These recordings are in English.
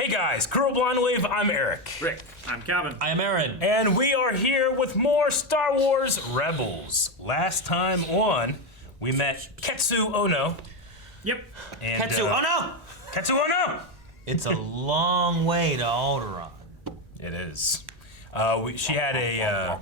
Hey guys, Crew Blind Wave, I'm Eric. Rick. I'm Calvin. I am Aaron. And we are here with more Star Wars Rebels. Last time on, we met Ketsu Ono. Yep. And, Ketsu Ono! Ketsu Ono! It's a long way to Alderaan. It is. She had a,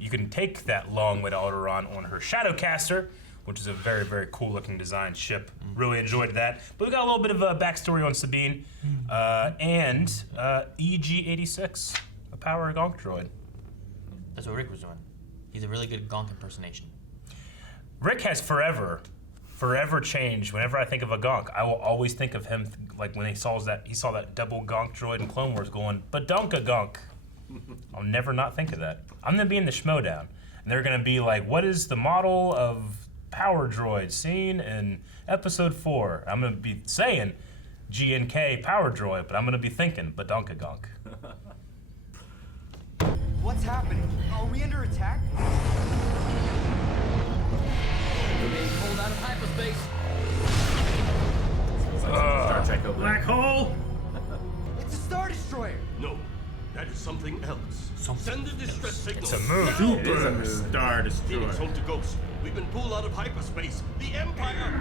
you can take that long way to Alderaan on her Shadowcaster, which is a very, very cool looking design ship. Really enjoyed that. But we got a little bit of a backstory on Sabine and EG-86, a power gonk droid. That's what Rick was doing. He's a really good gonk impersonation. Rick has forever changed. Whenever I think of a gonk, I will always think of him like when he saw that double gonk droid in Clone Wars going, badonka gonk. I'll never not think of that. I'm gonna be in the Schmodown, and they're gonna be like, what is the model of power droid seen in episode 4? I'm gonna be saying GNK power droid, but I'm gonna be thinking badonka gonk. What's happening? Are we under attack? We're being pulled out of hyperspace. Star Trek opening. Black hole! It's a Star Destroyer! No, that is something else. Send a distress signal. It's a move. It is a Star Destroyer. Phoenix home to Ghost. We've been pulled out of hyperspace. The Empire!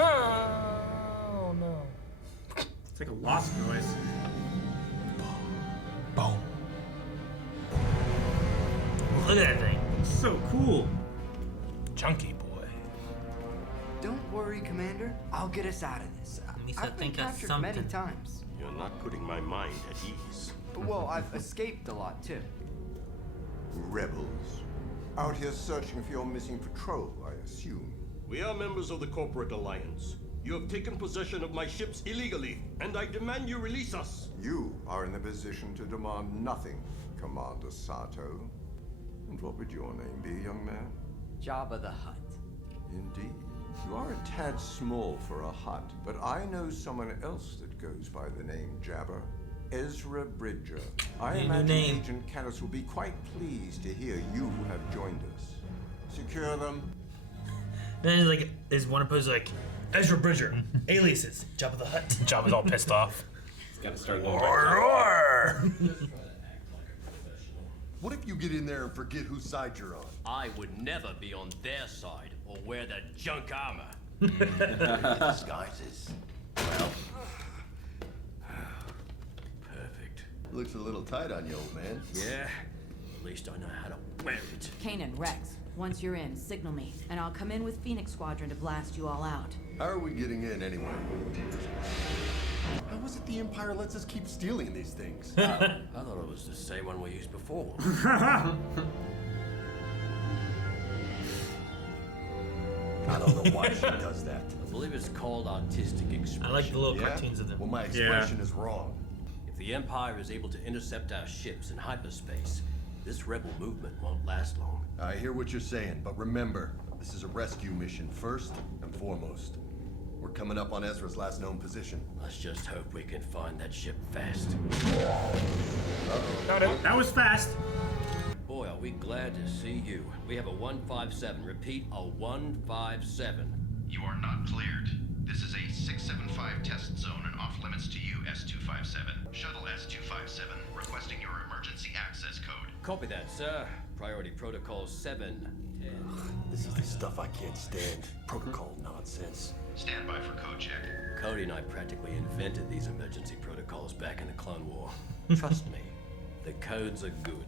Oh no. It's like a lost noise. Boom. Look at that thing. It's so cool. Chunky boy. Don't worry, Commander. I'll get us out of this. least I I've been think that's captured many something. times. You're not putting my mind at ease. Well, I've escaped a lot, too. Rebels. Out here searching for your missing patrol, I assume. We are members of the Corporate Alliance. You have taken possession of my ships illegally, and I demand you release us. You are in the position to demand nothing, Commander Sato. And what would your name be, young man? Jabba the Hutt. Indeed. You are a tad small for a Hutt, but I know someone else that goes by the name Jabba. Ezra Bridger. I imagine name. Agent Kallus will be quite pleased to hear you have joined us. Secure them. Then like there's one opposed like Ezra Bridger, aliases, Jabba the Hutt. Jabba's all pissed off. Gotta start going What if you get in there and forget whose side you're on? I would never be on their side or wear their junk armor. Disguises. Well, perfect. Looks a little tight on you, old man. Yeah, at least I know how to wear it. Kanan, Rex, once you're in, signal me, and I'll come in with Phoenix Squadron to blast you all out. How are we getting in anyway? How is it the Empire lets us keep stealing these things? I thought it was the same one we used before. I don't know why she does that. I believe it's called artistic expression. I like the little Yeah? cartoons of them. Well, my expression is wrong. If the Empire is able to intercept our ships in hyperspace, this rebel movement won't last long. I hear what you're saying, but remember, this is a rescue mission first and foremost. We're coming up on Ezra's last known position. Let's just hope we can find that ship fast. Got it. That was fast. Boy, are we glad to see you. We have a 157. Repeat, a 157. You are not cleared. This is a 675 test zone and off limits to you, S257. Shuttle S257, requesting your emergency access code. Copy that, sir. Priority protocol 710. This is the stuff I can't stand. Protocol nonsense. Stand by for code check. Cody and I practically invented these emergency protocols back in the Clone War. Trust me, the codes are good.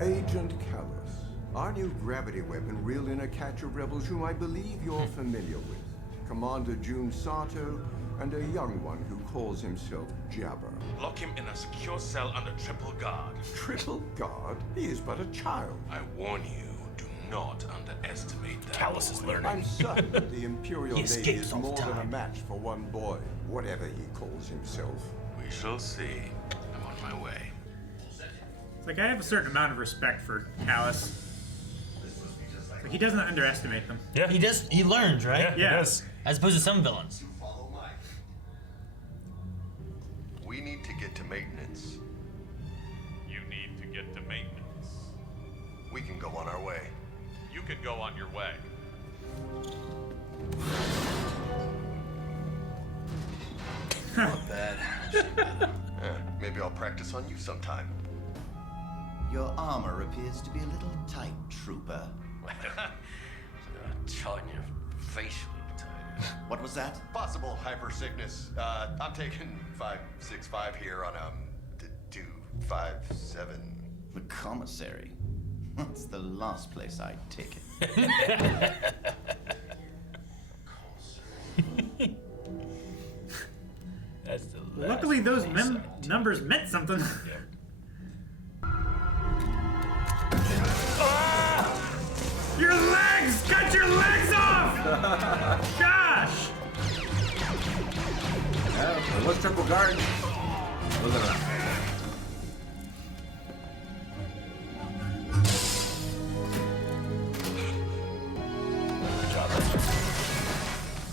Agent Kallus. Our new gravity weapon reeled in a catch of rebels whom I believe you're familiar with. Commander Jun Sato and a young one who calls himself Jabba. Lock him in a secure cell under triple guard. Triple guard? He is but a child. I warn you, do not underestimate that. Kallus is learning. I'm certain that the Imperial He Navy escapes is all the more than a time. match for one boy, whatever he calls himself. We shall see. I'm on my way. It's like I have a certain amount of respect for Kallus. It's like he doesn't underestimate them. Yeah. He does. He learns, right? Yeah, Yeah. he does. As opposed to some villains. Follow Mike. We need to get to maintenance. You need to get to maintenance. We can go on our way. You can go on your way. Not bad. Maybe I'll practice on you sometime. Your armor appears to be a little tight, Trooper. On your face a little tighter. What was that? Possible hyper sickness. I'm taking 565 here on 257. The commissary. That's the last place I'd take it. That's the last Luckily, those place numbers meant something. Your legs! Cut your legs off! Gosh! It was triple guard. Look at that.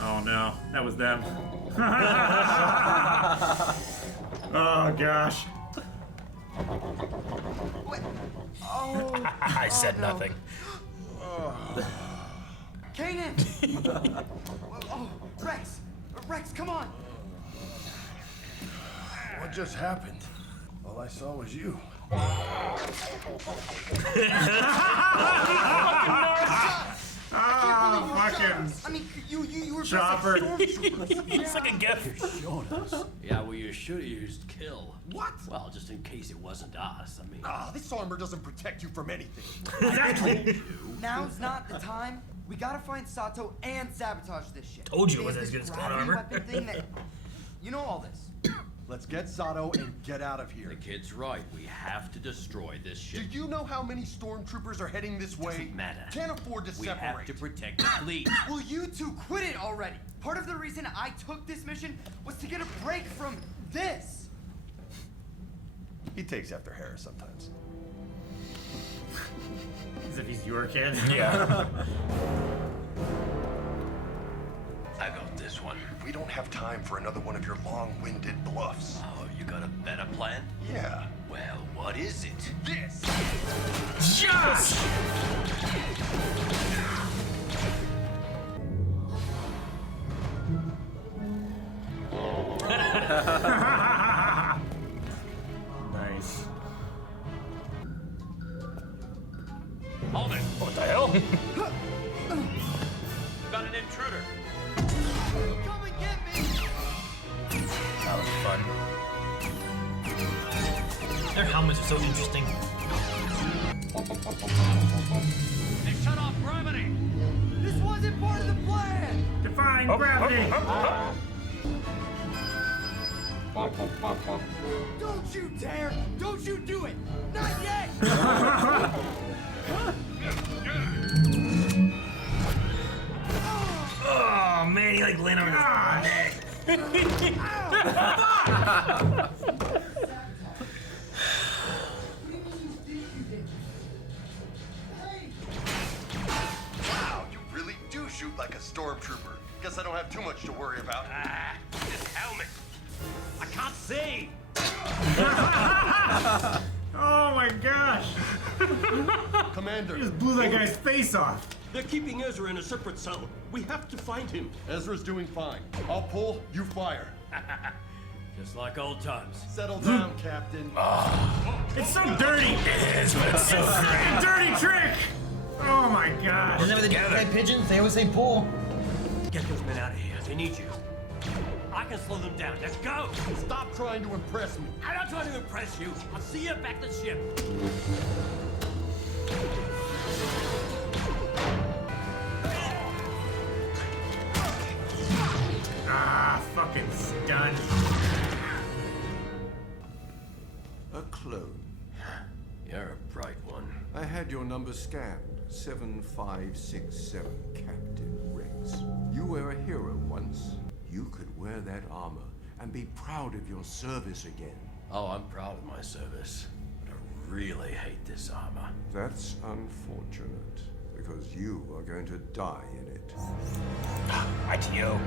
Oh no, that was them. Oh gosh. I said nothing. Kanan! Oh, Rex! Rex, come on! What just happened? All I saw was you. Fucking I mean, you were Chopper. It's like a gift. Showed us. Yeah, well, you should have used kill. What? Well, just in case it wasn't us. I mean, This armor doesn't protect you from anything. Exactly. Now's not the time. We gotta find Sato and sabotage this shit. Told you it There's wasn't as this good as clone gravity armor. weapon thing that, you know all this. Let's get Sato and get out of here. the kid's right. We have to destroy this Do ship. you know how many stormtroopers are heading this way? Doesn't matter. Can't afford to We separate. have to protect the fleet. Will you two quit it already? Part of the reason I took this mission was to get a break from this. He takes after Harris sometimes. As if he's your kid. Yeah. I got this one. We don't have time for another one of your long-winded bluffs. Oh, you got a better plan? Yeah. Well, what is it? This! Josh! Nice. Hold it. What the hell? Got an intruder. Come and get me! That was fun. Their helmets are so interesting. They shut off gravity. This wasn't part of the plan! Defying gravity! Don't you dare! Don't you do it! Not yet! Oh man, he like landed on his neck. Wow, you really do shoot like a stormtrooper. Guess I don't have too much to worry about. This helmet. I can't see. Oh my gosh! Commander, Just blew that guy's face off. they're keeping Ezra in a separate cell. We have to find him. Ezra's doing fine. I'll pull, you fire. Just like old times. Settle down, Captain. It's so dirty! It is, but it's so It's a dirty trick! Oh my gosh! Isn't that what they do with red pigeons? They always say pull. Get those men out of here. They need you. I can slow them down. Let's go. Stop trying to impress me. I'm not trying to impress you. I'll see you back at the ship. Ah, fucking stunned. A clone. You're a bright one. I had your number scanned. 7567, Captain Rex. You were a hero once. You could wear that armor and be proud of your service again. Oh, I'm proud of my service. But I really hate this armor. That's unfortunate, because you are going to die in it. ITO.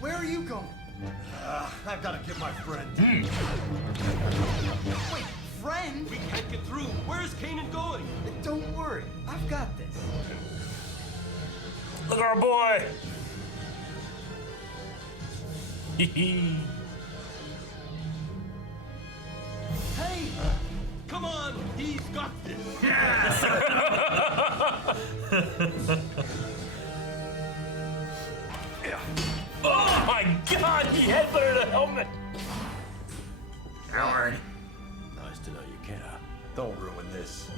Where are you going? I've got to get my friend. Wait, friend? We can't get through. We're Where's Kanan going? Don't worry, I've got this. Look at our boy. Hee Hey! Come on, he's got this. Oh my God! He headbutted a helmet. Howard. Nice to know you care. Don't ruin this.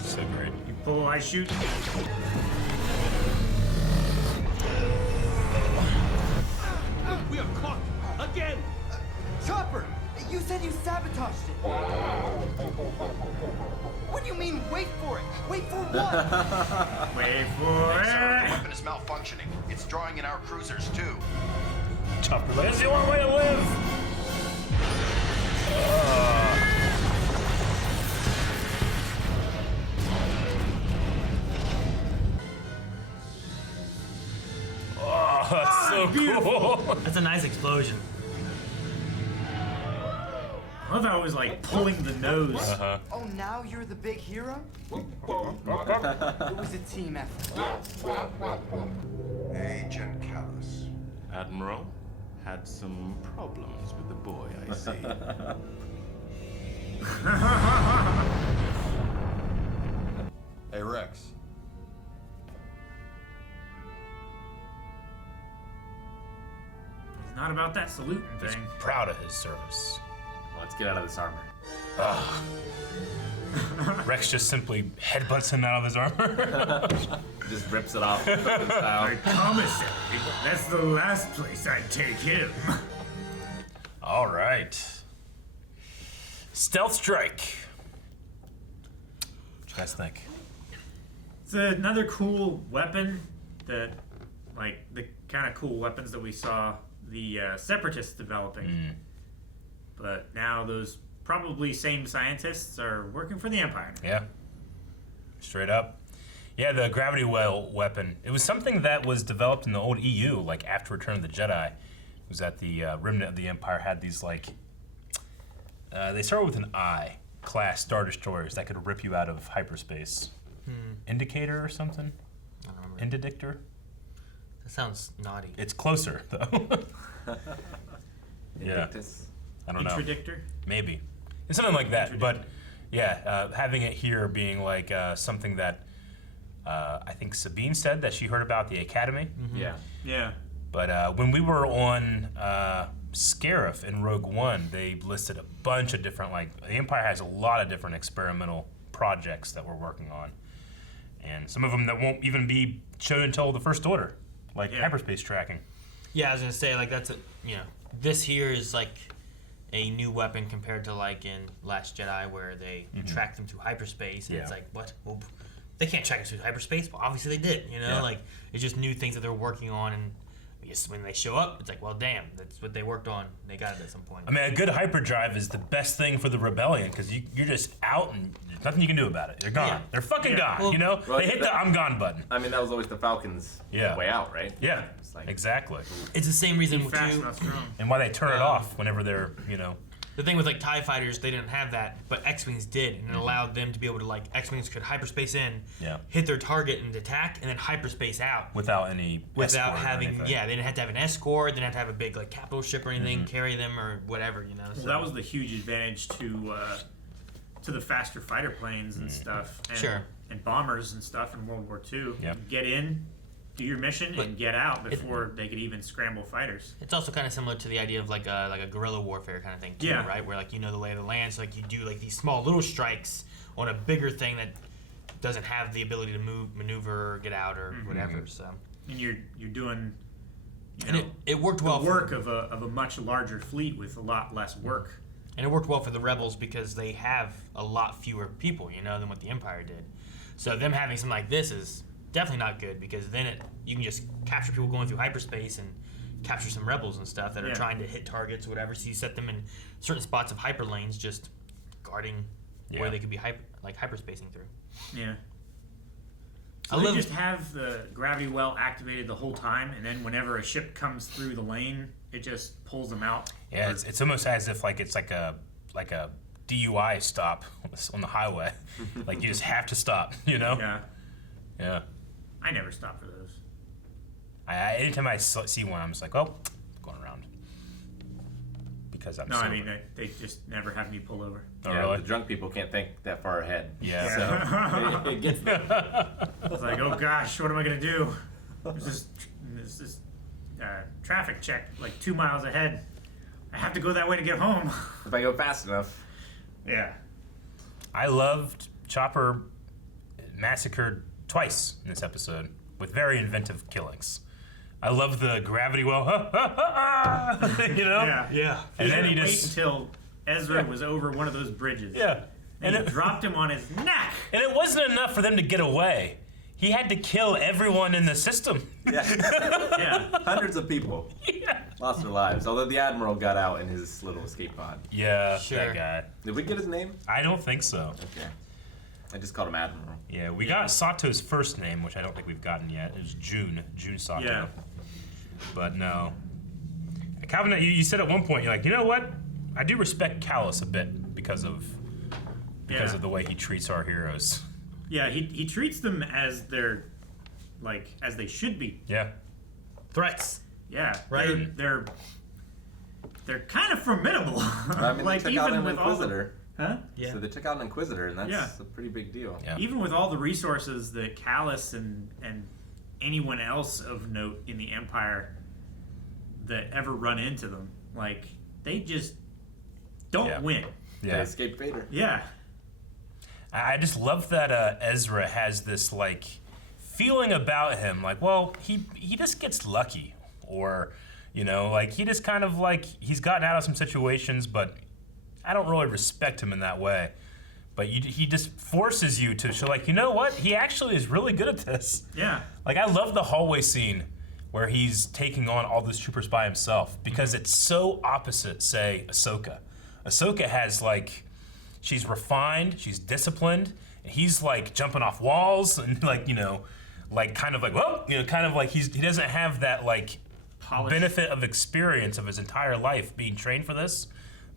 So great. You pull, I shoot. We are caught again. Chopper, you said you sabotaged it. What do you mean, wait for it? Wait for what? Wait for Sir, the it. weapon is malfunctioning. It's drawing in our cruisers, too. Chopper, that's the only way to live. Oh, that's so cool. That's a nice explosion. I love how it was like pulling the nose. Oh, now you're the big hero? It was a team effort. Agent Kallus. Admiral, had some problems with the boy, I see. Hey, Rex. It's not about that saluting He's thing. proud of his service. Let's get out of this armor. Rex just simply headbutts him out of his armor. Just rips it off. Style. Our commissary. That's the last place I'd take him. All right. Stealth strike. What you guys think? It's another cool weapon that, like, the kind of cool weapons that we saw the Separatists developing. But now those probably same scientists are working for the Empire. Yeah. Straight up. Yeah, the gravity well weapon. It was something that was developed in the old EU, like after Return of the Jedi. It was that the remnant of the Empire had these, like, they started with an I class Star Destroyers that could rip you out of hyperspace. Indicator or something? I don't remember. Interdictor? That sounds naughty. It's closer, though. Yeah. I don't know. Interdictor? Maybe. It's something like that. But yeah, having it here being like something that I think Sabine said that she heard about the Academy. Yeah. Yeah. But when we were on Scarif in Rogue One, they listed a bunch of different, like, the Empire has a lot of different experimental projects that we're working on. And some of them that won't even be shown until the First Order, like hyperspace tracking. Yeah, I was gonna say, like, that's a, you know, this here is like a new weapon compared to, like, in Last Jedi where they track them through hyperspace, and it's like, what? Well, they can't track us through hyperspace, but obviously they did, you know? Like, it's just new things that they're working on, and I guess when they show up, it's like, well, damn, that's what they worked on. They got it at some point. I mean, a good hyperdrive is the best thing for the rebellion because you're just out and there's nothing you can do about it. They're gone. Yeah. They're fucking gone. Well, you know, well, they hit the "I'm gone" button. I mean, that was always the Falcons' way out, right? Yeah. It's like, Exactly. It's the same reason Fast, too. not strong. And why they turn it off whenever they're, you know. The thing with, like, TIE fighters, they didn't have that, but X-Wings did, and it allowed them to be able to, like, X-Wings could hyperspace in, hit their target and attack, and then hyperspace out. Without any Without escort or having, anything. yeah, they didn't have to have an escort, they didn't have to have a big, like, capital ship or anything, carry them or whatever, you know. Well, that was the huge advantage to the faster fighter planes and stuff. And, and bombers and stuff in World War II. Yep. Get in, do your mission, and get out before they could even scramble fighters. It's also kind of similar to the idea of like a guerrilla warfare kind of thing too, right? Where, like, you know the lay of the land, so like you do like these small little strikes on a bigger thing that doesn't have the ability to move, maneuver, or get out, or whatever. So. And you're doing. And it worked well. The work of a much larger fleet with a lot less work. And it worked well for the rebels because they have a lot fewer people, you know, than what the Empire did. So them having something like this is definitely not good because then you can just capture people going through hyperspace and capture some rebels and stuff that are trying to hit targets or whatever. So you set them in certain spots of hyper lanes, just guarding where they could be hyperspacing through. Yeah. So they just have the gravity well activated the whole time, and then whenever a ship comes through the lane, it just pulls them out. Yeah, it's almost as if like it's like a like a DUI stop on the highway. Like you just have to stop, you know? Yeah. Yeah. I never stop for those. Anytime I see one, I'm just like, well, going around. Because I'm No, sober. I mean, they just never have me pull over. Oh, Yeah, really? the drunk people can't think that far ahead. Yeah. So it gets them. It's like, oh gosh, what am I gonna do? There's this traffic check like 2 miles ahead. I have to go that way to get home. If I go fast enough. Yeah. I loved Chopper massacred twice in this episode with very inventive killings. I love the gravity well, you know? Yeah. And then he wait just... until Ezra was over one of those bridges. Yeah. And he dropped him on his neck. And it wasn't enough for them to get away. He had to kill everyone in the system. Yeah. Hundreds of people lost their lives. Although the Admiral got out in his little escape pod. Yeah, Sure. that guy. Did we get his name? I don't think so. Okay. I just called him Admiral. Yeah, we got Sato's first name, which I don't think we've gotten yet. It was June Sato. Yeah. But no. Calvin, you said at one point, you're like, you know what? I do respect Kallus a bit because of the way he treats our heroes. Yeah, he treats them as they're, like, as they should be. Yeah. Threats. Yeah. Right. They're kind of formidable. I mean, like, they took out even an with all the... Inquisitor. Huh? Yeah. So they took out an Inquisitor, and that's Yeah. a pretty big deal. Yeah. Even with all the resources that Kallus and anyone else of note in the Empire that ever run into them, like, they just don't win. They Yeah. escaped Vader. Yeah. I just love that Ezra has this, like, feeling about him. Like, well, he just gets lucky. Or, you know, like, he just kind of, like, he's gotten out of some situations, but I don't really respect him in that way. But he just forces you to show, like, you know what? He actually is really good at this. Yeah. Like, I love the hallway scene where he's taking on all those troopers by himself because it's so opposite, say, Ahsoka. Ahsoka has, like, she's refined, she's disciplined, and he's, like, jumping off walls and, like, you know, like, kind of like, whoa, you know, kind of like he doesn't have that, like, benefit of experience of his entire life being trained for this,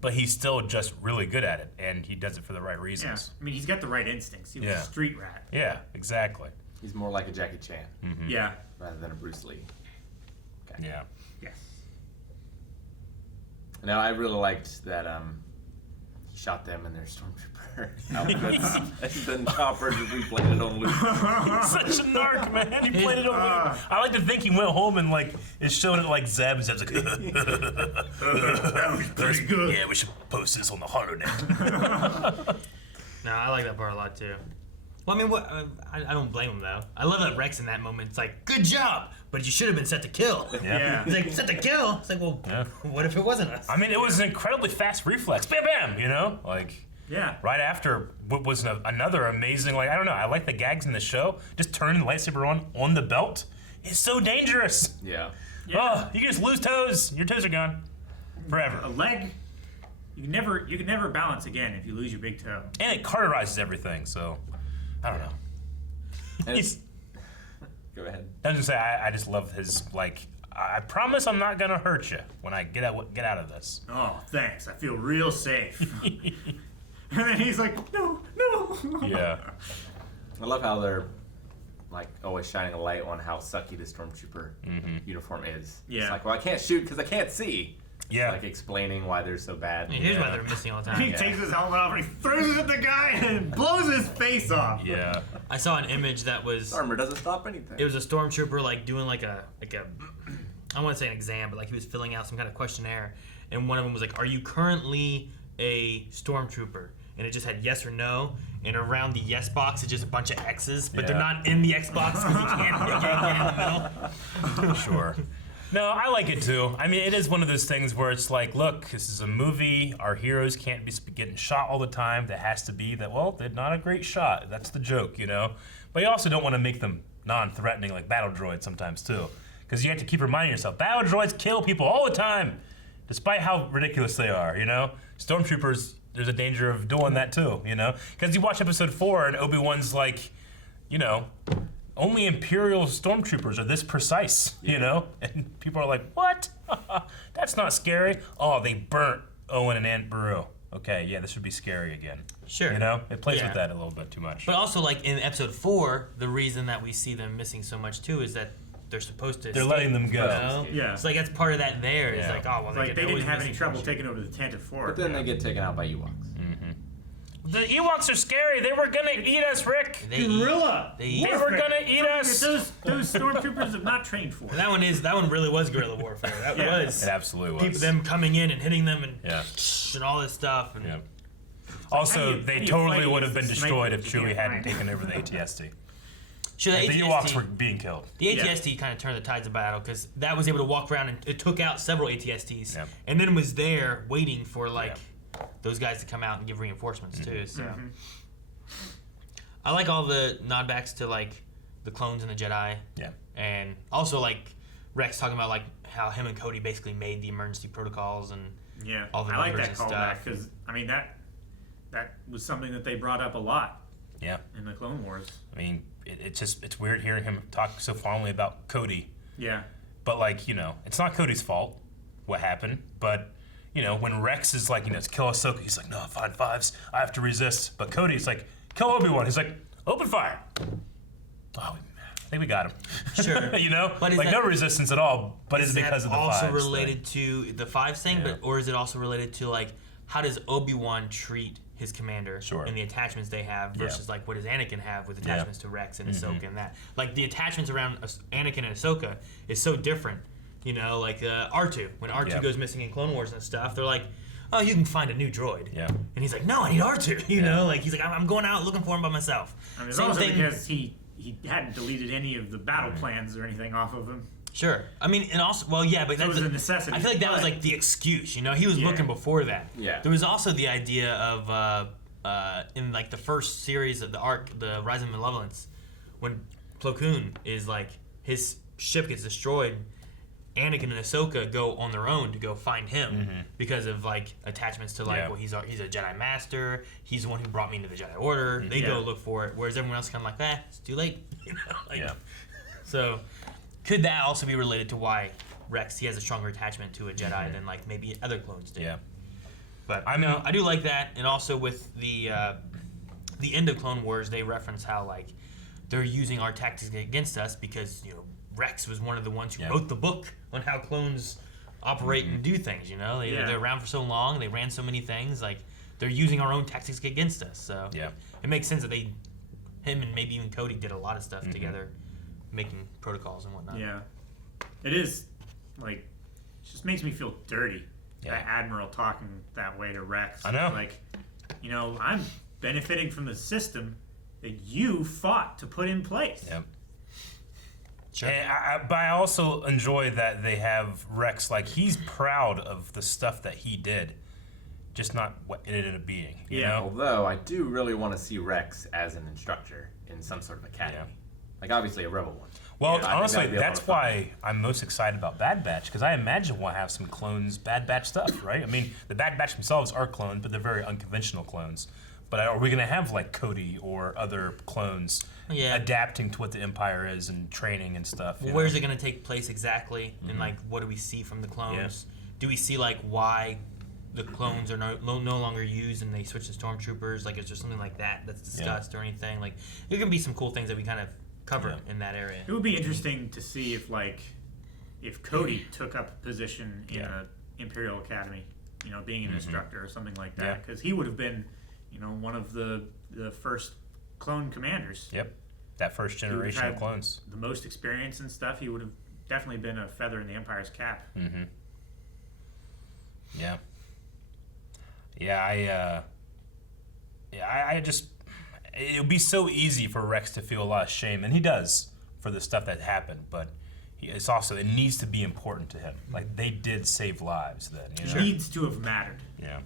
but he's still just really good at it, and he does it for the right Yeah. reasons. I mean, he's got the right instincts. He was Yeah. a street rat. Yeah, exactly. He's more like a Jackie Chan Yeah. rather than a Bruce Lee. Okay. Yeah. Yes. Now, I really liked that he shot them in their stormtrooper outfits, and then Chopper just replayed it on loop. He's such a narc, man. He played it on loop. I like to think he went home and, like, is showing it like Zeb, and Zeb's like, That was pretty good. yeah, we should post this on the holonet. No, I like that part a lot too. Well, I mean, I don't blame him though. I love that Rex in that moment. It's like, good job, but you should have been set to kill. Yeah. He's like, set to kill. It's like, well, what if it wasn't us? I mean, it was an incredibly fast reflex. Bam, bam, you know? Like, Yeah. right after what was another amazing, like, I don't know, I like the gags in the show. Just turning the lightsaber on the belt is so dangerous. Yeah. Oh, you can just lose toes. Your toes are gone. Forever. A leg, you can never balance again if you lose your big toe. And it cauterizes everything, so, I don't know. And He's, go ahead. I was gonna say, I just love his, like, I promise I'm not gonna hurt you when I get out of this. Oh, thanks. I feel real safe. And then he's like, no. Yeah. I love how they're like always shining a light on how sucky the stormtrooper uniform is. Yeah. It's like, well, I can't shoot because I can't see. Yeah. It's like explaining why they're so bad. And here's why they're missing all the He time. takes his helmet off and he throws it at the guy and blows his face off. Yeah. I saw an image that was Armor doesn't stop anything. it was a stormtrooper like doing like a I don't want to say an exam, but like he was filling out some kind of questionnaire, and one of them was like, "Are you currently a stormtrooper?" And it just had yes or no, and around the yes box it's just a bunch of X's, but they're Yeah. not in the X box because you can't get in the middle. Sure. No, I like it too. I mean, it is one of those things where it's like, look, this is a movie. Our heroes can't be getting shot all the time. There has to be that, well, they're not a great shot. That's the joke, you know? But you also don't want to make them non-threatening like battle droids sometimes too. Because you have to keep reminding yourself, battle droids kill people all the time, despite how ridiculous they are, you know? Stormtroopers, there's a danger of doing that too, you know? Because you watch episode 4 and Obi-Wan's like, you know, only Imperial stormtroopers are this precise, you know? And people are like, what? That's not scary. Oh, they burnt Owen and Aunt Beru. okay, yeah, this would be scary again. Sure. You know, it plays Yeah. with that a little bit too much. But also, like in episode 4, the reason that we see them missing so much too is that they're supposed to. They're escape, letting them go. You know? Yeah. It's like that's part of that. There is Yeah. like, oh well, It's like they always didn't have any missing trouble shit. taking over the Tantive Fort. But then they get taken out by Ewoks. The Ewoks are scary. They were gonna eat us, Rick. They Guerrilla. They eat. They were gonna eat us. Those stormtroopers have not trained for. And that one really was guerrilla warfare. That Yeah. was It absolutely was. people them coming in and hitting them and Yeah. and all this stuff. And Yeah. how Also, do you they fight totally would have against been the destroyed snipers if you Chewie can't hadn't find? taken over the AT-ST. Sure, the The AT-ST, Ewoks were being killed. The AT-ST kind of turned the tides of battle because that was able to walk around and it took out several AT-STs, Yep. and then was there waiting for like those guys to come out and give reinforcements too. So I like all the nodbacks to like the clones and the Jedi. Yeah. And also like Rex talking about like how him and Cody basically made the emergency protocols and Yeah, all the I like numbers that and callback stuff. because I mean that was something that they brought up a lot Yeah. in the Clone Wars. I mean, it's weird hearing him talk so fondly about Cody. Yeah, But like, you know, it's not Cody's fault what happened. But you know, when Rex is like, you know, kill Ahsoka, he's like, no, fine, fives, I have to resist. But Cody's like, kill Obi-Wan. He's like, open fire. Oh, I think we got him. Sure. You know, But is like that- no resistance at all. But is it that because of the also fives related to the fives thing, Yeah. or is it also related to like how does Obi-Wan treat his commander Sure. and the attachments they have versus like what does Anakin have with Yeah. attachments to Rex and Mm-hmm. Ahsoka and that? Like the attachments around Anakin and Ahsoka is so different. You know, like R2 when R2 Yeah. goes missing in Clone Wars and stuff, they're like, oh, you can find a new droid. Yeah. And he's like, no, I need R2. You know, like he's like, I'm going out looking for him by myself. I mean, it's Same also thing. because he hadn't deleted any of the battle plans or anything off of him. Sure. I mean, and also, well, yeah, but So it that's was a necessity. I feel like that was But- like the excuse. You know, he was Yeah. looking before that. Yeah. There was also the idea of in like the first series of the arc, the Rise of Malevolence, when Plo Koon is like his ship gets destroyed. Anakin and Ahsoka go on their own to go find him because of like attachments to like, Yeah. well, he's a Jedi Master. He's the one who brought me into the Jedi Order. They go look for it, whereas everyone else kind of like, it's too late. You know, like, Yeah. So, could that also be related to why Rex he has a stronger attachment to a Jedi than like maybe other clones do? Yeah. But I know. I do like that, and also with the end of Clone Wars, they reference how like they're using our tactics against us because you know Rex was one of the ones who Yeah. wrote the book on how clones operate and do things. You know, they're around for so long, they ran so many things. Like they're using our own tactics against us. So Yeah. it makes sense that him and maybe even Cody did a lot of stuff together, making protocols and whatnot. Yeah, it is like it just makes me feel dirty. Yeah. That Admiral talking that way to Rex. I know. Like, you know, I'm benefiting from the system that you fought to put in place. Yep. Sure. But I also enjoy that they have Rex, like, he's proud of the stuff that he did, just not what it ended up being. You Yeah. know? Although I do really want to see Rex as an instructor in some sort of academy. Yeah. Like obviously a rebel one. Well, I think honestly, that'd be a lot that's of fun. why I'm most excited about Bad Batch, because I imagine we'll have some clones, Bad Batch stuff, right? I mean, the Bad Batch themselves are clones, but they're very unconventional clones. But are we going to have, like, Cody or other clones adapting to what the Empire is and training and stuff? you Where's know? it going to take place exactly? And like, what do we see from the clones? Do we see like why the clones are no longer used and they switch to stormtroopers? Like, is there something like that that's discussed or anything? Like, there can be some cool things that we kind of cover in that area. It would be interesting to see if Cody took up a position in a Imperial Academy, you know, being an instructor or something like that, because he would have been, you know, one of the first clone commanders. Yep. That first He would have generation of had clones. the most experience and stuff. He would have definitely been a feather in the Empire's cap. Mm-hmm. Yeah. Yeah, I just... It would be so easy for Rex to feel a lot of shame, and he does, for the stuff that happened, but it's also, it needs to be important to him. Like, they did save lives then, you know? It needs to have mattered. Yeah.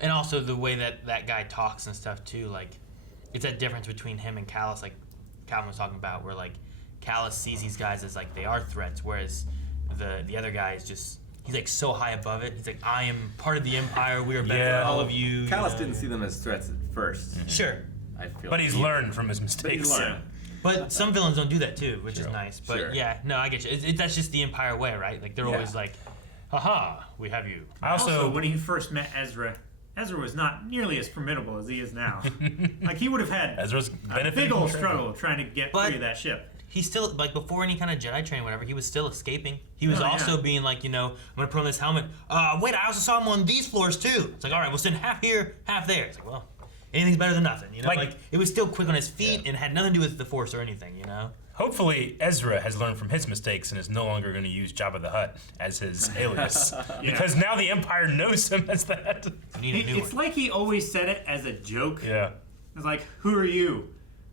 And also the way that that guy talks and stuff too, like it's that difference between him and Kallus, like Calvin was talking about, where like Kallus sees these guys as like they are threats, whereas the other guy is just he's like so high above it. He's like, I am part of the Empire. We are better than all of you. Kallus didn't see them as threats at first. Sure. I feel But like he's he- learned from his mistakes. But he's learned. But some villains don't do that too, which is nice. But Sure. yeah, no, I get you. That's just the Empire way, right? Like they're always like, haha, we have you. Also, when he first met Ezra Ezra was not nearly as formidable as he is now. Like, he would have had Ezra's a big old struggle trying to get free of that ship. He's still, like, before any kind of Jedi training, whatever, he was still escaping. He was also being like, you know, I'm going to put on this helmet. Wait, I also saw him on these floors, too. It's like, all right, we'll send half here, half there. It's like, well, anything's better than nothing, you know? Like it was still quick on his feet and had nothing to do with the Force or anything, you know? Hopefully, Ezra has learned from his mistakes and is no longer going to use Jabba the Hutt as his alias. Because now the Empire knows him as that. It's like he always said it as a joke. Yeah. It's like, who are you?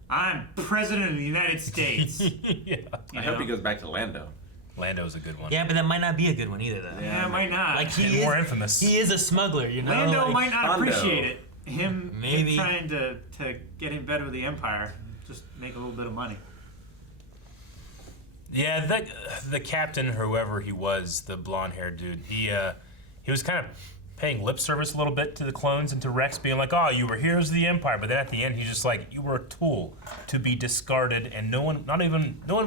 I'm President of the United States. I hope he goes back to Lando. Lando's a good one. Yeah, but that might not be a good one either, though. Yeah, it might not. Like, And more infamous. He is a smuggler, you know? Lando like, might not appreciate it. Him Maybe. trying to get in bed with the Empire, just make a little bit of money. Yeah, the captain, or whoever he was, the blonde-haired dude, he was kind of paying lip service a little bit to the clones and to Rex, being like, "Oh, you were heroes of the Empire," but then at the end, he's just like, "You were a tool to be discarded, and no one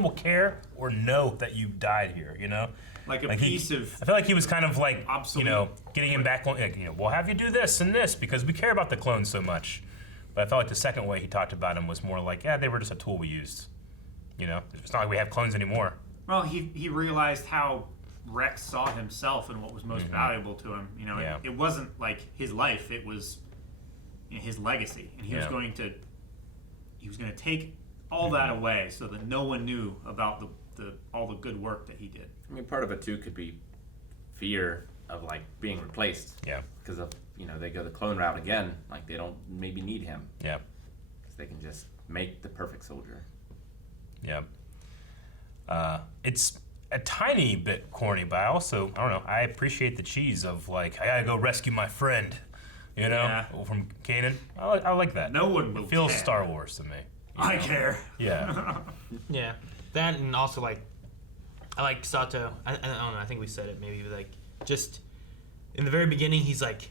will care or know that you died here." You know, like a piece of. I feel like he was kind of like, obsolete. you know, getting him back on. Like, you know, we'll have you do this and this because we care about the clones so much. But I felt like the second way he talked about him was more like, yeah, they were just a tool we used. You know, it's not like we have clones anymore. Well, he realized how Rex saw himself and what was most valuable to him. You know, it wasn't like his life; it was his legacy, and he was going to take all that away so that no one knew about all the good work that he did. I mean, part of it too could be fear of like being replaced. Yeah. Because of they go the clone route again. Like they don't maybe need him. Yeah. Because they can just make the perfect soldier. Yeah. It's a tiny bit corny, but I don't know, I appreciate the cheese of like, I gotta go rescue my friend, you know, from Kanan. I like that. No one will It feels care. Star Wars to me. I care. Yeah. Yeah. That and also like, I like Sato. I don't know, I think we said it maybe, but like, just in the very beginning, he's like,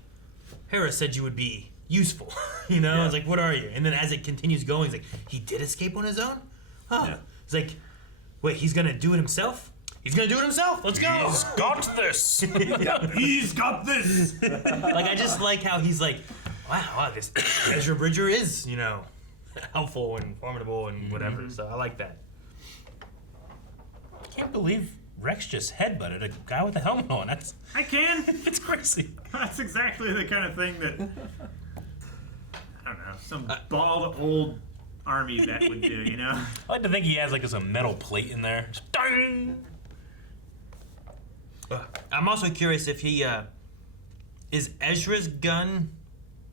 Hera said you would be useful, you know? It's like, what are you? And then as it continues going, he's like, he did escape on his own? Huh. Yeah. It's like, wait, he's gonna do it himself? He's gonna do it himself. Let's go. He's got this. He's got this. Like, I just like how he's like, wow, this Ezra Bridger is, you know, helpful and formidable and whatever. So I like that. I can't believe Rex just headbutted a guy with a helmet on. I can. It's crazy. That's exactly the kind of thing that I don't know, some bald old army vet would do, you know? I like to think he has like some metal plate in there. Just ding! I'm also curious if he is Ezra's gun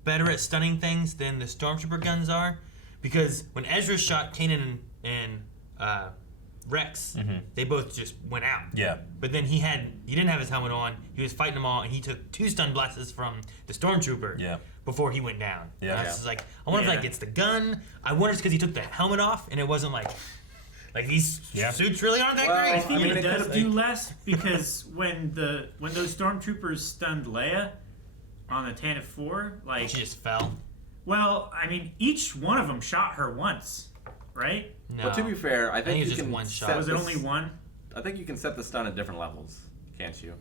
better at stunning things than the stormtrooper guns are, because when Ezra shot Kanan and Rex, they both just went out. Yeah. But then he didn't have his helmet on. He was fighting them all, and he took 2 stun blasts from the stormtrooper. Yeah. Before he went down. Yeah. And I was just like, I wonder if like it's the gun. I wonder if it's because he took the helmet off and it wasn't like these suits really aren't that great. I think it does do less because when those stormtroopers stunned Leia on the Tantive 4, like she just fell. Well, I mean, each one of them shot her once, right? No. But to be fair, I think it's you just can one shot. set Was it the only one? I think you can set the stun at different levels, can't you?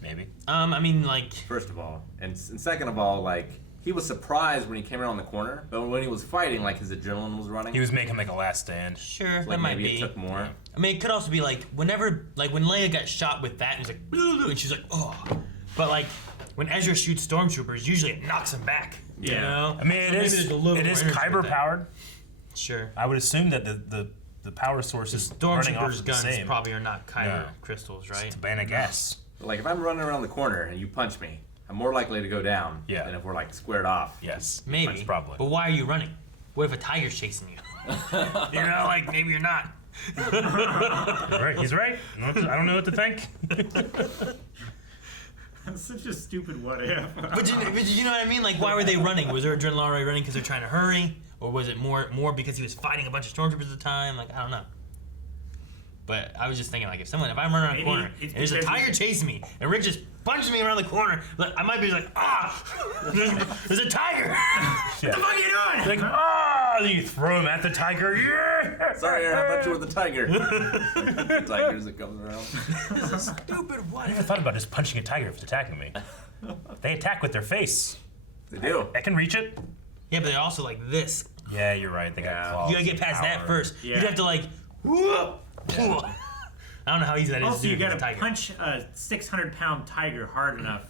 Maybe. I mean, like, first of all, and second of all, like, he was surprised when he came around the corner, but when he was fighting, like, his adrenaline was running. He was making like a last stand. Sure, like that might maybe be. it took more. I mean, it could also be like whenever, like when Leia got shot with that, and he's like, and she's like, oh. But like when Ezra shoots stormtroopers, usually it knocks them back. You know? I mean, So maybe there's a little it more is energy kyber with that. powered. Sure. I would assume that the power source is running off Stormtroopers' the guns same. probably are not kyber No. crystals, right? It's Tabana gas. But, like, if I'm running around the corner and you punch me, I'm more likely to go down than if we're, like, squared off. Yes. Maybe. That's probably. But why are you running? What if a tiger's chasing you? You know, like maybe you're not. He's right. I don't know what to think. That's such a stupid what if. But you know what I mean? Like, why were they running? Was their adrenaline already running because they're trying to hurry, or was it more because he was fighting a bunch of stormtroopers at the time? Like, I don't know. But I was just thinking, like, if I'm running around a corner and there's a tiger chasing me, and Rick just punches me around the corner, like, I might be like, there's a tiger. What the fuck are you doing? Like, you throw him at the tiger. Yeah. Sorry, Aaron, I thought you were the tiger. The tigers that comes around. This is stupid. What? I never thought about just punching a tiger if it's attacking me. They attack with their face. They do. I can reach it. Yeah, but they're also like this. Yeah, you're right. They got claws. You gotta get past that Power. first. Yeah. You'd have to like. I don't know how easy that is. Also, to do you with a gotta tiger. punch a 600-pound tiger hard enough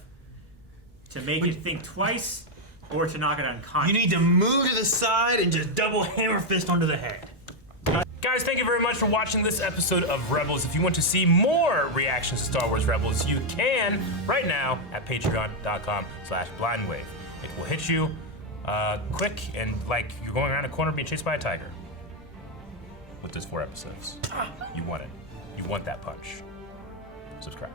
to make it think twice, or to knock it unconscious. You need to move to the side and just double hammer fist onto the head. Guys, thank you very much for watching this episode of Rebels. If you want to see more reactions to Star Wars Rebels, you can right now at patreon.com/blindwave. It will hit you quick and like you're going around a corner being chased by a tiger. With those 4 episodes. You want it. You want that punch. Subscribe.